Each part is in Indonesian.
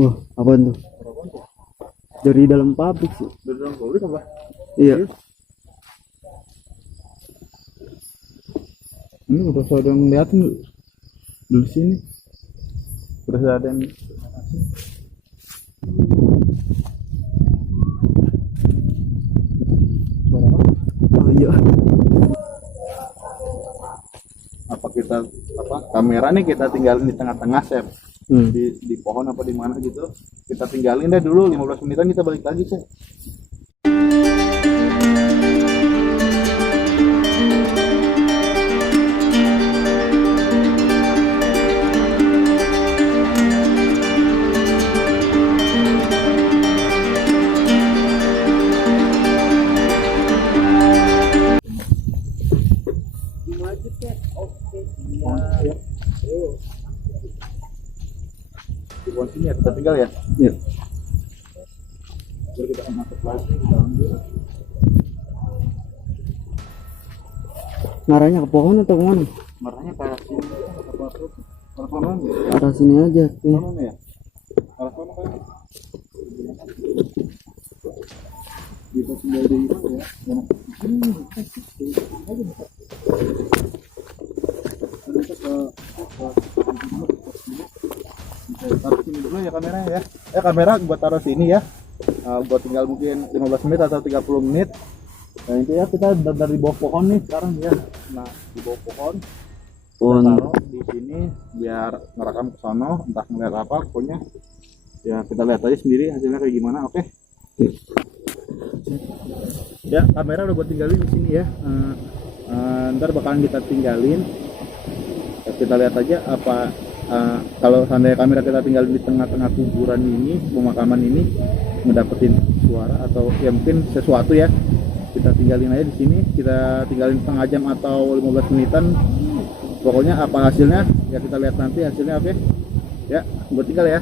Wah, apa tuh? Dari dalam pabrik sih. Dari dalam pabrik apa? Iya. Ini udah ada yang ngeliatin dari sini. Udah ada yang suara apa? Oh iya. Apa kita kamera nih kita tinggalin di tengah-tengah Sep. Di pohon apa di mana gitu. Kita tinggalin deh dulu 15 menitan kita balik lagi Sep. Di pohon sini ya kita tinggal ya. Iya. Biar kita masuk lagi di dalam dulu. Ngarahnya ke pohon atau kemana? Marahnya ke arah sini apa tuh? Arah sana ya? Arah sini aja. Oke. Mana ya? Arah sana kan? Bisa tinggal di itu ya. Taruh sini dulu ya kameranya ya. Kamera gua taruh sini ya. Gua tinggal mungkin 15 menit atau 30 menit. Nah itu ya kita dari bawah pohon nih sekarang ya. Nah di bawah pohon kita taruh di sini biar ngerekam ke sono, entah ngeliat apa pokoknya ya kita lihat aja sendiri hasilnya kayak gimana. Oke. Ya kamera udah buat tinggalin di sini ya. Ntar bakalan kita tinggalin. Kita lihat aja apa kalau seandainya kamera kita tinggalin di tengah-tengah kuburan ini, pemakaman ini, ngedapetin suara atau ya mungkin sesuatu ya. Kita tinggalin aja di sini, kita tinggalin setengah jam atau 15 menitan. Pokoknya apa hasilnya ya kita lihat nanti hasilnya. Oke. Ya, buat tinggal ya.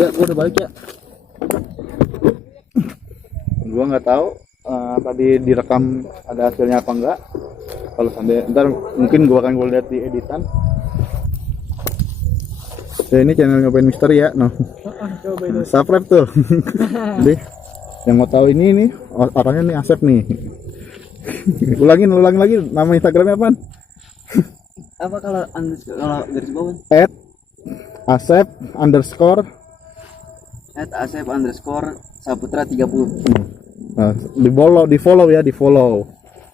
Ya, gua udah balik ya. Gua nggak tahu tadi direkam ada hasilnya apa enggak. Kalau sampai ntar mungkin gua akan lihat di editan. Ya, ini channel Nyobain Misteri ya, no. Coba itu. Subscribe tuh. Deh. Yang mau tahu ini nih orangnya nih Asep nih. ulangin lagi nama Instagramnya apaan? Apa kalau garis bawah? @asep_. @asep_saputra 30. Nah, di follow ya, di follow.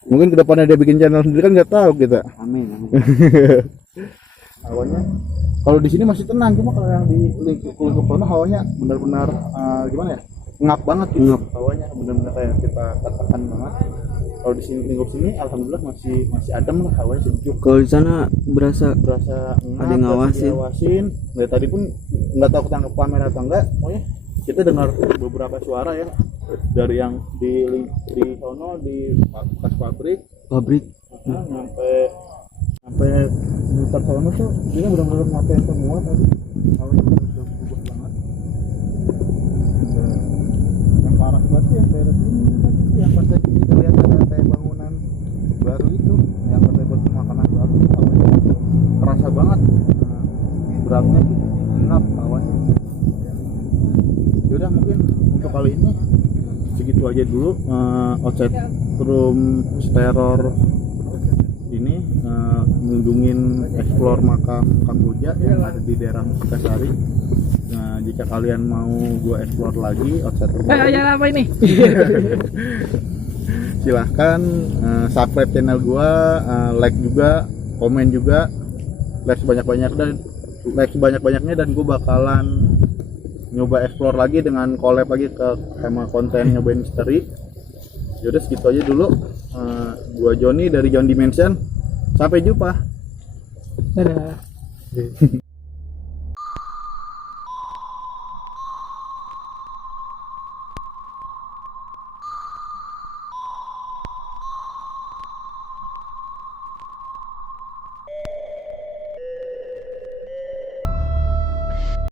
Mungkin kedepannya dia bikin channel sendiri kan nggak tahu kita. Amin. Hawanya kalau di sini masih tenang, cuma kalau yang di lingkup sana hawanya benar-benar gimana ya, ngap banget gitu. Hawanya benar-benar kayak kita katakan banget. Kalau di sini lingkup sini alhamdulillah masih adem lah, hawanya sejuk. Kalau di sana berasa ngap, ada yang ngawasin. Dari tadi pun nggak tahu ketangkep kamera atau enggak, pokoknya kita dengar beberapa suara ya dari yang di sono di bekas pabrik sampai muter sono tuh dia benar-benar ngapain semua tadi. Hawanya benar-benar bagus banget. Yang parah banget yang daerah sini tadi tuh yang pas tadi lihat ada kayak bangunan baru itu yang katanya buat makanan baru, hawanya kerasa banget beratnya gitu, enak hawanya. Yaudah mungkin untuk kali ini segitu aja dulu outside room teror ini, mengunjungin explore makam Kamboja yang ada di daerah Musikasari. Nah, jika kalian mau gua explore lagi outside room apa ini? silahkan subscribe channel gua, like juga, komen juga, like sebanyak-banyaknya dan gua bakalan nyoba explore lagi dengan collab lagi ke sama konten nyobain misteri. Yaudah segitu aja dulu. Gua Joni dari John Dimension. Sampai jumpa. Dadah.